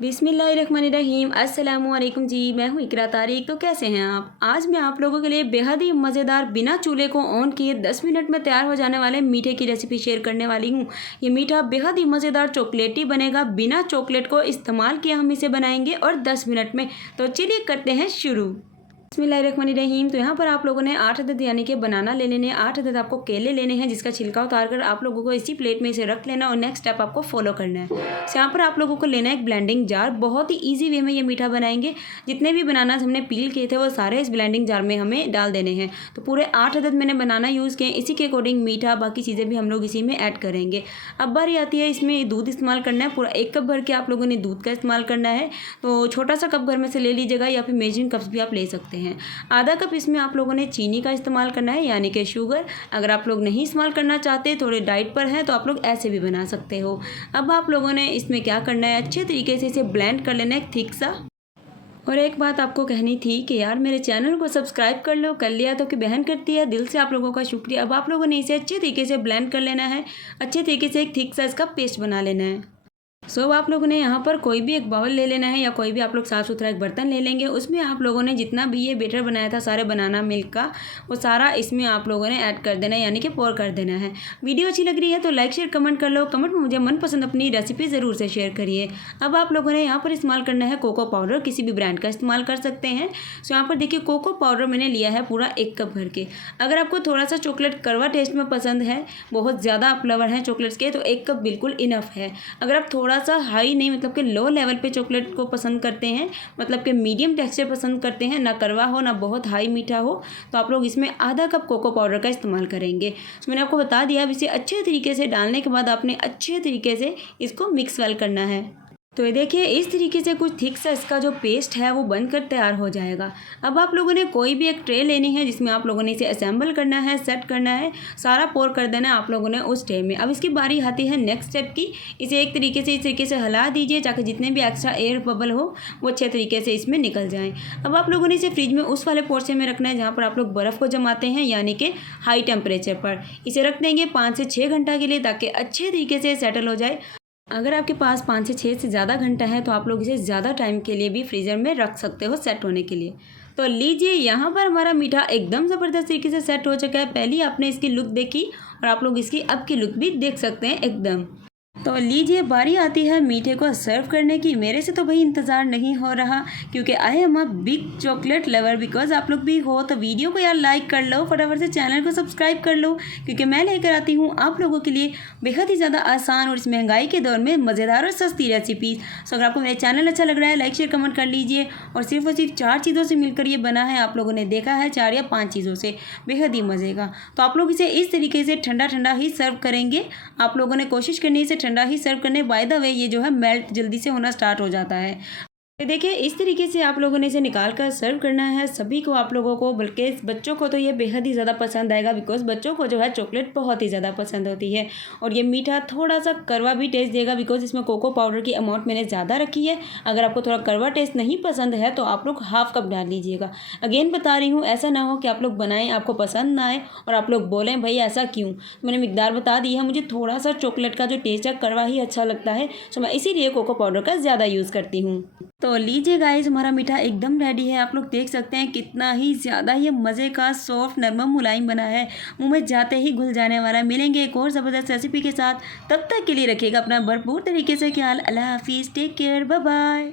बिस्मिल्लाहिर्रहमानिर्रहीम अस्सलामुअलैकुम जी। मैं हूँ इकरा तारिक। तो कैसे हैं आप? आज मैं आप लोगों के लिए बेहद ही मज़ेदार बिना चूल्हे को ऑन किए 10 मिनट में तैयार हो जाने वाले मीठे की रेसिपी शेयर करने वाली हूँ। ये मीठा बेहद ही मज़ेदार चॉकलेटी बनेगा। बिना चॉकलेट को इस्तेमाल किए हम इसे बनाएंगे और 10 मिनट में। तो चलिए करते हैं शुरू। बिस्मिल्लाहिर्रहमानिर्रहीम। तो यहाँ पर आप लोगों ने 8 अदद यानी कि बनाना ले लेने, 8 अदद आपको केले लेने हैं जिसका छिलका उतार कर आप लोगों को इसी प्लेट में इसे रख लेना और नेक्स्ट स्टेप आपको फॉलो करना है। तो यहाँ पर आप लोगों को लेना है एक ब्लेंडिंग जार। बहुत ही ईजी वे में ये मीठा बनाएंगे। जितने भी बनाना हमने पील किए थे वो सारे इस ब्लेंडिंग जार में हमें डाल देने हैं। तो पूरे 8 अदद मैंने बनाना यूज़ किए। इसी के अकॉर्डिंग मीठा बाकी चीज़ें भी हम लोग इसी में ऐड करेंगे। अब बारी आती है इसमें दूध इस्तेमाल करना है। पूरा 1 कप भर के आप लोगों ने दूध का इस्तेमाल करना है। तो छोटा सा कप घर में से ले लीजिएगा या फिर मेजरिंग कप्स भी आप ले सकते हैं। आधा कप इसमें आप लोगों ने चीनी का इस्तेमाल करना है यानी कि शुगर। अगर आप लोग नहीं इस्तेमाल करना चाहते, थोड़े डाइट पर हैं, तो आप लोग ऐसे भी बना सकते हो। अब आप लोगों ने इसमें क्या करना है, अच्छे तरीके से इसे ब्लेंड कर लेना है थिक सा। और एक बात आपको कहनी थी कि यार मेरे चैनल को सब्सक्राइब कर लो, कर लिया तो कि बहन करती है। दिल से आप लोगों का शुक्रिया। अब आप लोगों ने इसे अच्छे तरीके से ब्लेंड कर लेना है। अच्छे तरीके से एक थिक सा इसका पेस्ट बना लेना है। सो आप लोगों ने यहाँ पर कोई भी एक बाउल ले लेना है या कोई भी आप लोग साफ़ सुथरा एक बर्तन ले लेंगे। उसमें आप लोगों ने जितना भी ये बेटर बनाया था सारे बनाना मिल्क का, वो सारा इसमें आप लोगों ने ऐड कर देना है यानी कि पोर कर देना है। वीडियो अच्छी लग रही है तो लाइक शेयर कमेंट कर लो। कमेंट में मुझे मनपसंद अपनी रेसिपी ज़रूर से शेयर करिए। अब आप लोगों ने यहाँ पर इस्तेमाल करना है कोको पाउडर। किसी भी ब्रांड का इस्तेमाल कर सकते हैं। सो यहाँ पर देखिए कोको पाउडर मैंने लिया है पूरा 1 कप भर के। अगर आपको थोड़ा सा चॉकलेट कड़वा टेस्ट में पसंद है, बहुत ज़्यादा आप लवर हैं चॉकलेट्स के, तो 1 कप बिल्कुल इनफ है। अगर आप थोड़ा सा हाई नहीं मतलब कि लो लेवल पे चॉकलेट को पसंद करते हैं, मतलब कि मीडियम टेक्सचर पसंद करते हैं, ना कड़वा हो ना बहुत हाई मीठा हो, तो आप लोग इसमें आधा कप कोको पाउडर का इस्तेमाल करेंगे। तो मैंने आपको बता दिया। अब इसे अच्छे तरीके से डालने के बाद आपने अच्छे तरीके से इसको मिक्स वेल करना है। तो ये देखिए इस तरीके से कुछ थिक सा इसका जो पेस्ट है वो बनकर तैयार हो जाएगा। अब आप लोगों ने कोई भी एक ट्रे लेनी है जिसमें आप लोगों ने इसे असेंबल करना है, सेट करना है, सारा पोर कर देना है आप लोगों ने उस ट्रे में। अब इसकी बारी आती है नेक्स्ट स्टेप की। इसे एक तरीके से इस तरीके से हिला दीजिए ताकि जितने भी एक्स्ट्रा एयर बबल हो वो अच्छे तरीके से इसमें निकल जाएँ। अब आप लोगों ने इसे फ्रिज में उस वाले पोर्शन में रखना है जहाँ पर आप लोग बर्फ़ को जमाते हैं यानी कि हाई टेम्परेचर पर। इसे रख देंगे 5 से 6 घंटा के लिए ताकि अच्छे तरीके से सेटल हो जाए। अगर आपके पास 5 से 6 से ज़्यादा घंटा है तो आप लोग इसे ज़्यादा टाइम के लिए भी फ्रीज़र में रख सकते हो सेट होने के लिए। तो लीजिए यहाँ पर हमारा मीठा एकदम ज़बरदस्त तरीके से सेट हो चुका है। पहले आपने इसकी लुक देखी और आप लोग इसकी अब की लुक भी देख सकते हैं एकदम। तो लीजिए बारी आती है मीठे को सर्व करने की। मेरे से तो भाई इंतज़ार नहीं हो रहा क्योंकि I am a big chocolate lover. Because आप लोग भी हो तो वीडियो को यार लाइक कर लो, फटाफट से चैनल को सब्सक्राइब कर लो क्योंकि मैं लेकर आती हूँ आप लोगों के लिए बेहद ही ज़्यादा आसान और इस महंगाई के दौर में मज़ेदार और सस्ती रेसिपीज़। सो अगर आपको मेरा चैनल अच्छा लग रहा है लाइक शेयर कमेंट कर लीजिए। और सिर्फ 4 चीज़ों से मिलकर ये बना है, आप लोगों ने देखा है 4 या 5 चीज़ों से, बेहद ही मज़े का। तो आप लोग इसे इस तरीके से ठंडा ठंडा ही सर्व करेंगे। आप लोगों ने कोशिश करनी है इसे ठंडा ही सर्व करने। बाय द वे ये जो है मेल्ट जल्दी से होना स्टार्ट हो जाता है। तो देखिए इस तरीके से आप लोगों ने इसे निकाल कर सर्व करना है सभी को, आप लोगों को, बल्कि बच्चों को तो ये बेहद ही ज़्यादा पसंद आएगा बिकॉज बच्चों को जो है चॉकलेट बहुत ही ज़्यादा पसंद होती है। और ये मीठा थोड़ा सा कड़वा भी टेस्ट देगा बिकॉज इसमें कोको पाउडर की अमाउंट मैंने ज़्यादा रखी है। अगर आपको थोड़ा कड़वा टेस्ट नहीं पसंद है तो आप लोग हाफ कप डाल लीजिएगा। अगेन बता रही हूँ ऐसा ना हो कि आप लोग बनाएं आपको पसंद ना आए और आप लोग बोलें भाई ऐसा क्यों। तो मैंने मिकदार बता दी है। मुझे थोड़ा सा चॉकलेट का जो टेस्ट है कड़वा ही अच्छा लगता है, तो मैं इसीलिए कोको पाउडर का ज़्यादा यूज़ करती हूँ। तो लीजिए गाइस हमारा मीठा एकदम रेडी है। आप लोग देख सकते हैं कितना ही ज़्यादा ये मज़े का सॉफ्ट नरम मुलायम बना है, मुंह में जाते ही घुल जाने वाला है। मिलेंगे एक और ज़बरदस्त रेसिपी के साथ, तब तक के लिए रखिएगा अपना भरपूर तरीके से ख्याल। अल्लाह हाफिज़, टेक केयर, बाय बाय।